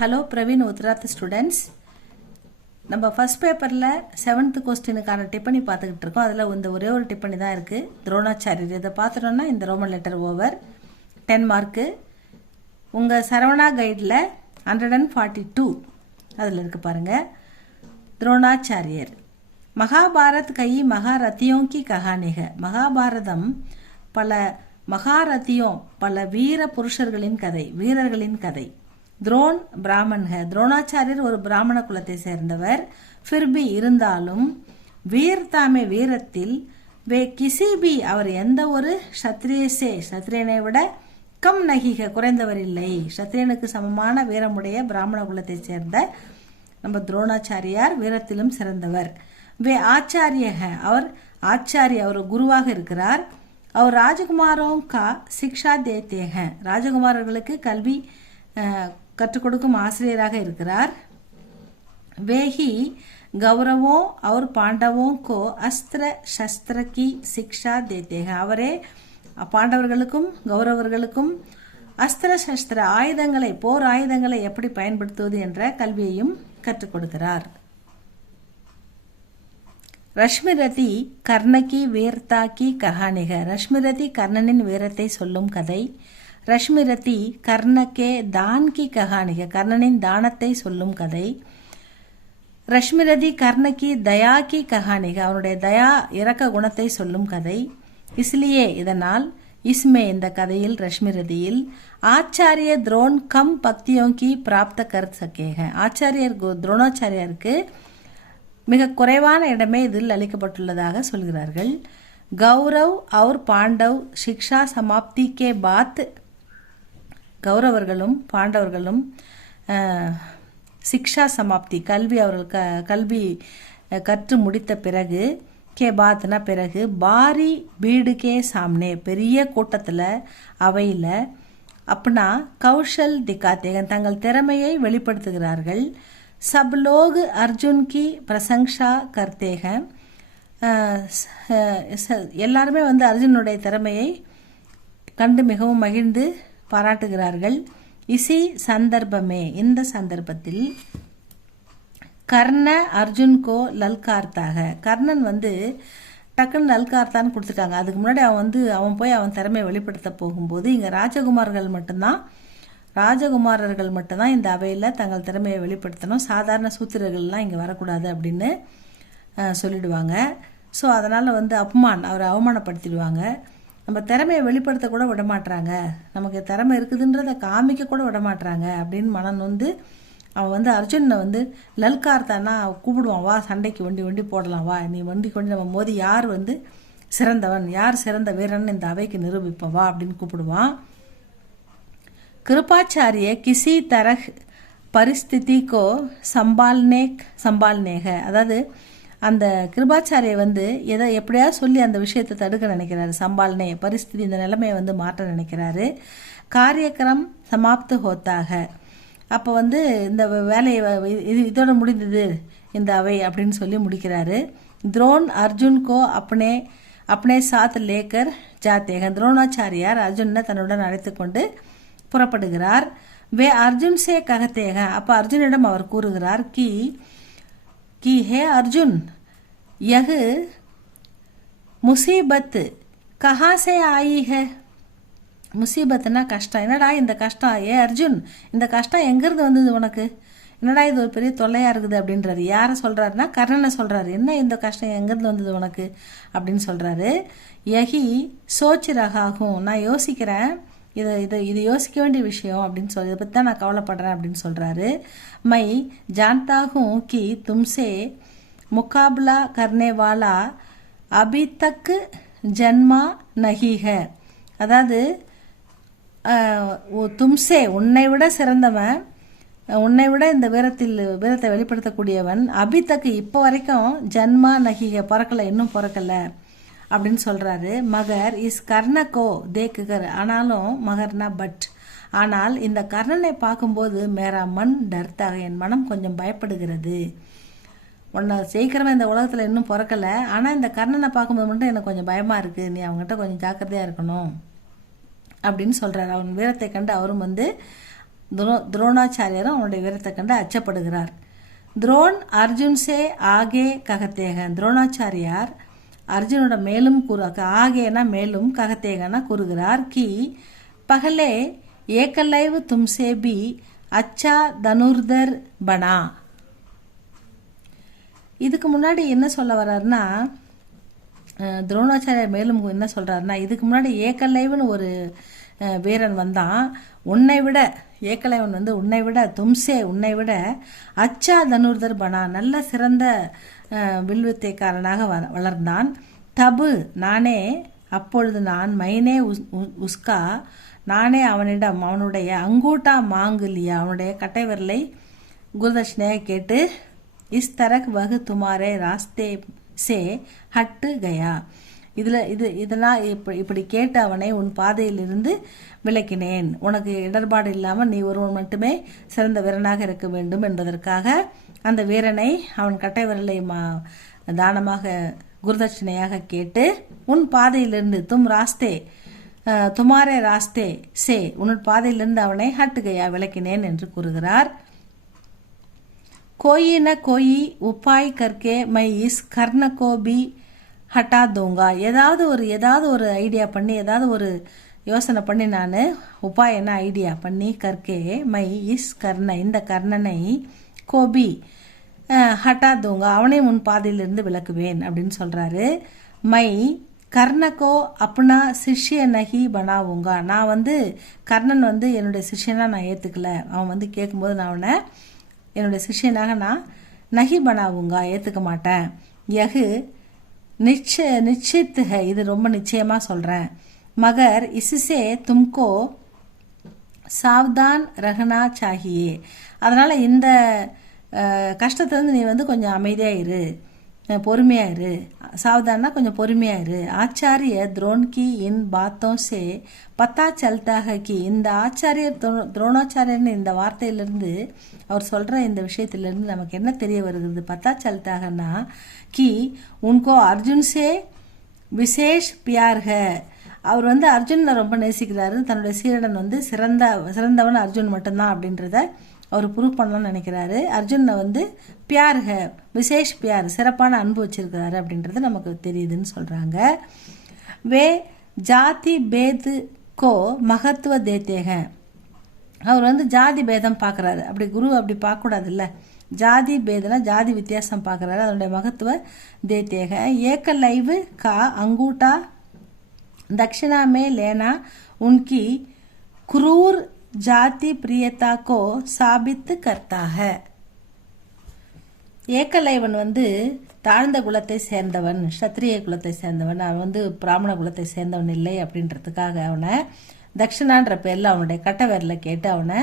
Hello Praveen Uttarardh students. நம்ம first பேப்பரில் 7th கொஸ்டினுக்கான டிப்பனி பார்த்துக்கிட்டு இருக்கோம். அதில் இந்த ஒரே ஒரு டிப்பனி தான் இருக்குது, துரோணாச்சாரியர். இதை பார்த்துட்டோன்னா இந்த ரோமன் லெட்டர் ஓவர் 10 மார்க்கு. உங்கள் சரவணா கைடில் 142 அதில் இருக்குது பாருங்கள். துரோணாச்சாரியர். மகாபாரத் கை மகாரத்தியோं की कहानी है. மகாபாரதம் பல மகாரத்தியோं பல வீர புருஷர்களின் கதை, வீரர்களின் கதை. துரோன் பிராமன் है. துரோணாச்சாரியர் ஒரு பிராமண குலத்தை சேர்ந்தவர். ஃபிர்பி இருந்தாலும் வீர்தாமே வீரத்தில் வே கிசிபி அவர் எந்த ஒரு சத்திரியனை விட கம் நகிக குறைந்தவர் இல்லை. சத்திரியனுக்கு சமமான வீரமுடைய பிராமண குலத்தை சேர்ந்த நம்ம துரோணாச்சாரியார் வீரத்திலும் சிறந்தவர். வே ஆச்சாரிய है. அவர் ஆச்சாரிய, அவர் குருவாக இருக்கிறார். அவர் ராஜகுமாரோं का शिक्षा देते हैं. ராஜகுமாரர்களுக்கு கல்வி கற்றுக் கொடுக்கும் ஆசிரியராக இருக்கிறார். வேஹி கௌரவோं और पांडवों को अस्त्र शस्त्र की शिक्षा देते हैं. அவரே பாண்டவர்களுக்கும் கௌரவர்களுக்கும் அஸ்திர சஸ்திர ஆயுதங்களை, போர் ஆயுதங்களை எப்படி பயன்படுத்துவது என்ற கல்வியையும் கற்றுக் கொடுக்கிறார். ரஷ்மிரதி கர்ணகி வீர்த்தா கி கஹானி है. ரஷ்மிரதி கர்ணனின் வீரத்தை சொல்லும் கதை. ரஷ்மிரதி கர்ணகே தான் கி கஹானி है. கர்ணனின் தானத்தை சொல்லும் கதை. ரஷ்மிரதி கர்ணகி தயா கி கஹானி है. அவனுடைய தயா இரக்க குணத்தை சொல்லும் கதை. இஸ்லியே இதனால், இஸ்மே இந்த கதையில், ரஷ்மிரதியில் ஆச்சாரிய துரோன் கம் பக்தியோं की प्राप्त कर सके हैं. ஆச்சாரியர் துரோணாச்சாரியருக்கு மிக குறைவான இடமே இதில் அளிக்கப்பட்டுள்ளதாக சொல்கிறார்கள். கௌரவ் और பாண்டவ் शिक्षा समाप्ति के बाद, கௌரவர்களும் பாண்டவர்களும் சிக்ஷா சமாப்தி கல்வி, அவர்கள் கல்வி கற்று முடித்த பிறகு, கே பாத்னா பிறகு, பாரி பீடு கே சாம்னே பெரிய கூட்டத்தில் அவையில் அப்னா கௌஷல் திகாத்தேகன் தங்கள் திறமையை வெளிப்படுத்துகிறார்கள். சப் லோக் அர்ஜுன் கி பிரசங்ஷா கர்த்தேகன் எல்லாருமே அர்ஜுனுடைய திறமையை கண்டு மிகவும் மகிழ்ந்து பாராட்டுகிறார்கள். இசி சந்தர்ப்பமே இந்த சந்தர்ப்பத்தில் கர்ண அர்ஜுன் கோ லல்கார்த்தாக, கர்ணன் டக்குன்னு லல்கார்த்தான்னு கொடுத்துட்டாங்க. அதுக்கு முன்னாடி அவன் போய் அவன் திறமையை வெளிப்படுத்த போகும்போது இங்கே ராஜகுமாரர்கள் மட்டும்தான் இந்த அவையில் தங்கள் திறமையை வெளிப்படுத்தணும், சாதாரண சூத்திரர்கள்லாம் இங்கே வரக்கூடாது அப்படின்னு சொல்லிடுவாங்க. ஸோ அதனால் அவரை அவமானப்படுத்திடுவாங்க. நம்ம திறமையை வெளிப்படுத்த கூட விடமாட்டுறாங்க, நமக்கு திறமை இருக்குதுன்றதை காமிக்க கூட விடமாட்டுறாங்க அப்படின்னு மனம் அவன் அர்ஜுனை லல்கார்த்தானா கூப்பிடுவான், வா சண்டைக்கு வண்டி போடலாம், வா நீ வண்டி கொண்டு நம்ம மோதி யார் சிறந்தவன், யார் சிறந்த வீரன் இந்த அவைக்கு நிரூபிப்பா வா அப்படின்னு கூப்பிடுவான். கிருபாச்சாரிய கிசி தரஹ் பரிஸ்திதிக்கோ சம்பால்னே அதாவது அந்த கிருபாச்சாரிய எதை எப்படியாவது சொல்லி அந்த விஷயத்தை தடுக்க நினைக்கிறாரு. சம்பால்னே பரிஸ்திதி, இந்த நிலைமையை மாற்ற நினைக்கிறாரு. காரியக்கிரம் சமாப்து ஹோத்தாக, அப்போ இந்த வேலையை இதோட முடிந்தது இந்த அவை அப்படின்னு சொல்லி முடிக்கிறாரு. துரோன் அர்ஜுன் கோ அப்னே சாத் லேக்கர் ஜாத்தேகன், துரோணாச்சாரியார் அர்ஜுனை தன்னுடன் அழைத்து கொண்டு புறப்படுகிறார். வே அர்ஜுன் சே ககத்தேகன், அப்போ அர்ஜுனிடம் அவர் கூறுகிறார், कि हे अर्जुन यह मुसीबत कहाँ से आई है. முசீபத்துனா கஷ்டம். என்னடா இந்த கஷ்டம், அர்ஜுன் இந்த கஷ்டம் எங்கேருந்து வந்தது உனக்கு, என்னடா இது ஒரு பெரிய தொல்லையாக இருக்குது அப்படின்றாரு. யாரை சொல்கிறாருன்னா கர்ணனை சொல்கிறாரு. என்ன இந்த கஷ்டம் எங்கேருந்து வந்தது உனக்கு அப்படின்னு சொல்கிறாரு. யஹி சோச் ரகாகும், நான் யோசிக்கிறேன், இது யோசிக்க வேண்டிய விஷயம் அப்படின்னு சொல்லி, இதை பற்றி தான் நான் கவலைப்படுறேன் அப்படின்னு சொல்கிறாரு. மை ஜான்தா ஹூம் கி தும்சே முகாபலா கர்னே வாலா அபி தக் ஜன்மா நஹி ஹை. அதாவது தும்சே உன்னை விட சிறந்தவன், உன்னை விட இந்த வீரத்தை வெளிப்படுத்தக்கூடியவன், அபி தக் இப்போ வரைக்கும் ஜன்மா நஹிக இன்னும் பிறக்கலை அப்படின்னு சொல்கிறாரு. மகர் இஸ் கர்ணக்கோ தேக்குகர், ஆனாலும் மகர்னா பட், ஆனால் இந்த கர்ணனை பார்க்கும்போது மேரா மண் டர்த்தாக, என் மனம் கொஞ்சம் பயப்படுகிறது. உன்னை சீக்கிரமாக இந்த உலகத்தில் இன்னும் பிறக்கலை, ஆனால் இந்த கர்ணனை பார்க்கும்போது மட்டும் எனக்கு கொஞ்சம் பயமாக இருக்குது, நீ அவங்ககிட்ட கொஞ்சம் ஜாக்கிரதையாக இருக்கணும் அப்படின்னு சொல்கிறார். அவன் வீரத்தை கண்டு அவரும் துரோணாச்சாரியரும் அவனுடைய வீரத்தை கண்டு அச்சப்படுகிறார். துரோன் அர்ஜுன் சே ஆகே ககத்தேகன், துரோணாச்சாரியார் அர்ஜுனோட மேலும் ஆகேனா மேலும், ககத்தேகனா கூறுகிறார். கி பகலே ஏகலைவ் தும்சே பி அச்சா தனுர்தர் பனா. இதுக்கு முன்னாடி என்ன சொல்ல வர்றாருன்னா, துரோணாச்சாரியர் மேலும் என்ன சொல்றாருன்னா, இதுக்கு முன்னாடி ஏகலைவன் ஒரு வீரன் வந்தான், உன்னை விட ஏகலைவன் வந்து உன்னை விட தும்சே உன்னை விட அச்சா தனுர்தர் பனா, நல்ல சிறந்த வில்வித்தைக்காரனாக வளர்ந்தான். தபு நானே அப்பொழுது நான் மைனே உஸ்கா நானே அவனிடம் அவனுடைய அங்கூட்டா மாங்குலியா அவனுடைய கட்டை விரலை குருதட்சிணையாக கேட்டு இஸ் தரக் வகு துமாரே ராஸ்தே சே ஹட்டு கயா, இதெல்லாம் இப்படி கேட்டு அவனை உன் பாதையிலிருந்து விலக்கினேன். உனக்கு இடர்பாடு இல்லாமல் நீ ஒருவன் மட்டுமே சிறந்த வீரனாக இருக்க வேண்டும் என்பதற்காக அந்த வீரனை அவன் கட்டை விரலை தானமாக குருதட்சிணையாக கேட்டு உன் பாதையிலிருந்து துமாரே ராஸ்தே சே உன் பாதையிலிருந்து அவனை ஹட்டுகையா விலக்கினேன் என்று கூறுகிறார். கோயி ந கோயி உப்பாய் கர்க்கே my is Karna Gopi Hatta தூங்கா, ஏதாவது ஒரு ஐடியா பண்ணி ஏதாவது ஒரு யோசனை பண்ணி நான் உப்பாயன ஐடியா பண்ணி கர்க்கே மை இஸ் கர்ண இந்த கர்ணனை கோபி ஹட்டா தூங்கா அவனை முன் பாதையிலிருந்து விலக்குவேன் அப்படின்னு சொல்றாரு. மை கர்ணக்கோ அப்னா சிஷ்ய நகி பனாவுங்கா, நான் வந்து கர்ணன் வந்து என்னுடைய சிஷ்யனா நான் ஏற்றுக்கல, அவன் வந்து கேட்கும்போது நான் அவனை என்னுடைய சிஷ்யனாக நான் நகி பனாவுங்கா ஏற்றுக்க மாட்டேன். யகு நிச்சித் ஹை, இது ரொம்ப நிச்சயமாக சொல்கிறேன். மகர் இசுசே தும்கோ சாவ்தான் ரஹனா சாஹியே, அதனால் இந்த கஷ்டத்துலேருந்து நீ வந்து கொஞ்சம் அமைதியாக இரு, பொறுமையாக இரு. சாவதானா கொஞ்சம் பொறுமையாக இரு. ஆச்சாரிய துரோன் கி இன் பாத்தோம் சே பத்தா சல்தாக கி, இந்த ஆச்சாரியர் துரோணாச்சாரியர்னு இந்த வார்த்தையிலிருந்து அவர் சொல்கிற இந்த விஷயத்திலிருந்து நமக்கு என்ன தெரிய வருகிறது? பத்தா சல்தாகனா கி உன்கோ அர்ஜுன் சே விசேஷ் பியார்க, அவர் வந்து அர்ஜுனை ரொம்ப நேசிக்கிறாரு, தன்னுடைய சீரடன் வந்து சிறந்தவன் அர்ஜுன் மட்டும்தான் அப்படின்றத அவர் ப்ரூவ் பண்ணலாம்னு நினைக்கிறாரு. அர்ஜுனை வந்து பியார்க விசேஷ் பியார் சிறப்பான அன்பு வச்சிருக்கிறாரு அப்படின்றது நமக்கு தெரியுதுன்னு சொல்கிறாங்க. வே ஜாதி பேது கோ மகத்துவ தேத்தேக, அவர் வந்து ஜாதி பேதம் பார்க்குறாரு, அப்படி குரு அப்படி பார்க்கக்கூடாதுல்ல, ஜாதி பேதனா ஜாதி வித்தியாசம் பார்க்குறாரு, அதனுடைய மகத்துவ தேத்தேக. ஏக்க லைவு கா அங்கூட்டா दक्षिणा में लेना उनकी क्रूर जाति प्रियता को साबित करता है. ஏக்கலைவன் வந்து தாழ்ந்த குலத்தை சேர்ந்தவன், க்ஷத்ரிய குலத்தை சேர்ந்தவன், அவன் வந்து பிராமண குலத்தை சேர்ந்தவன் இல்லை அப்படின்றதுக்காக அவனை தட்சிணான்ற பேரில் அவனுடைய கட்டவரில் கேட்டு அவனை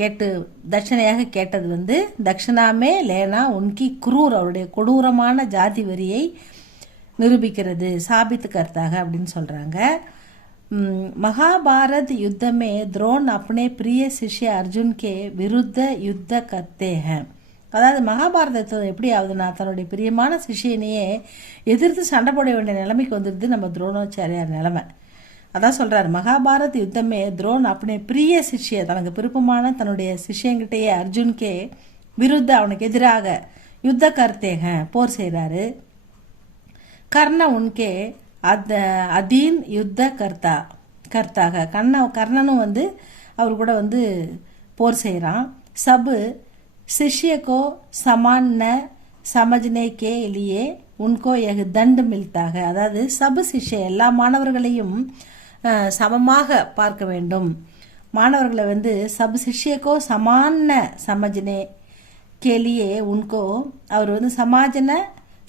கேட்டு தட்சிணையாக கேட்டது வந்து தட்சிணாமே லேனா உன்கி குரூர், அவருடைய கொடூரமான ஜாதி வரியை நிரூபிக்கிறது, சாபித்து கர்த்தாக அப்படின்னு சொல்கிறாங்க. महाभारत युद्ध में द्रोण अपने प्रिय शिष्य अर्जुन के विरुद्ध युद्ध करते हैं. அதாவது மகாபாரதத்தில் எப்படி ஆகுதுன்னா தன்னுடைய பிரியமான சிஷியனையே எதிர்த்து சண்டை போட வேண்டிய நிலைமைக்கு வந்துடுது நம்ம துரோணாச்சாரியார் நிலைமை. அதான் சொல்கிறார், மகாபாரத் யுத்தமே துரோன் அப்படி பிரிய சிஷ்ய தனக்கு விருப்பமான தன்னுடைய சிஷ்யங்கிட்டேயே அர்ஜுன்கே விருத்த அவனுக்கு எதிராக யுத்த கர்த்தேக போர் செய்கிறாரு. கர்ண உன்கே அதீன் யுத்த கர்த்தாக கர்ணனும் வந்து அவர் கூட வந்து போர் செய்கிறான். சபு शिष्य को समान न समझने के लिए उनको एक दंड मिलता है. அதாவது சபு சிஷ்ய எல்லா மாணவர்களையும் சமமாக பார்க்க வேண்டும். மாணவர்களை வந்து சபு சிஷ்யக்கோ சமான சமஜ்னே கேலியே உன்கோ அவர் வந்து சமாஜன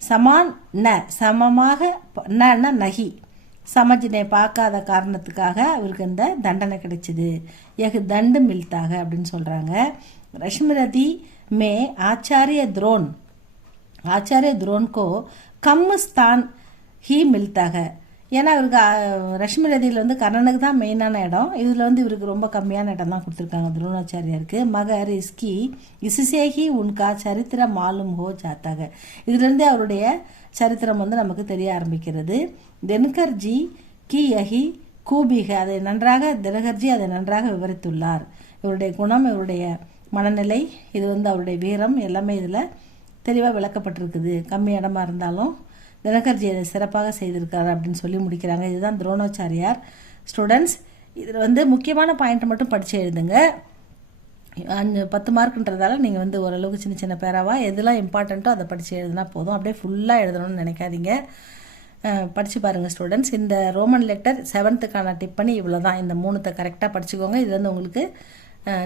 சமான் ந சமமாக ந நகி சமஜ்னே பார்க்காத காரணத்துக்காக அவருக்கு இந்த தண்டனை கிடைச்சிது. எகு தண்டு மில்தாக அப்படின்னு சொல்கிறாங்க. रश्मिरथी में आचार्य द्रोण को कम स्थान ही मिलता है. ஏன்னா இவருக்கு ரஷ்மிரதியில் வந்து கர்ணனுக்கு தான் மெயினான இடம், இதில் வந்து இவருக்கு ரொம்ப கம்மியான இடம் தான் கொடுத்துருக்காங்க துரோணாச்சாரியாருக்கு. மகர் இசுசேஹி உன்கா சரித்திர மாலும் ஹோ ஜாத்தாக, இதுலேருந்தே அவருடைய சரித்திரம் வந்து நமக்கு தெரிய ஆரம்பிக்கிறது. தினகர்ஜி கி யஹி கூபிக, தினகர்ஜி அதை நன்றாக விவரித்துள்ளார். இவருடைய குணம், இவருடைய மனநிலை, இது அவருடைய வீரம் எல்லாமே இதில் தெளிவாக விளக்கப்பட்டிருக்குது. கம்மி இடமா இருந்தாலும் தினகர்ஜி அதை சிறப்பாக செய்திருக்காரு அப்படின்னு சொல்லி முடிக்கிறாங்க. இதுதான் துரோணாச்சாரியார். ஸ்டூடெண்ட்ஸ், இதில் முக்கியமான பாயிண்ட் மட்டும் படித்து எழுதுங்க. 10 மார்க்குன்றதால நீங்கள் ஓரளவுக்கு சின்ன சின்ன பேராவாக எதெல்லாம் இம்பார்ட்டண்ட்டோ அதை படித்து எழுதுனா போதும். அப்படியே ஃபுல்லாக எழுதணும்னு நினைக்காதீங்க. படித்து பாருங்கள் ஸ்டூடெண்ட்ஸ். இந்த ரோமன் லெட்டர் 7th டிப் இவ்வளோ தான். இந்த 3 கரெக்டாக படிச்சுக்கோங்க. இது உங்களுக்கு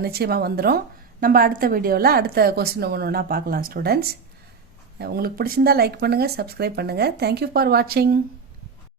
நிச்சயமாக வந்துடும். நம்ம அடுத்த வீடியோவில் அடுத்த கொஸ்டின் ஒன்று பார்க்கலாம் ஸ்டூடெண்ட்ஸ். உங்களுக்கு பிடிச்சிருந்தா லைக் பண்ணுங்கள், சப்ஸ்கிரைப் பண்ணுங்கள். தேங்க்யூ ஃபார் வாட்சிங்.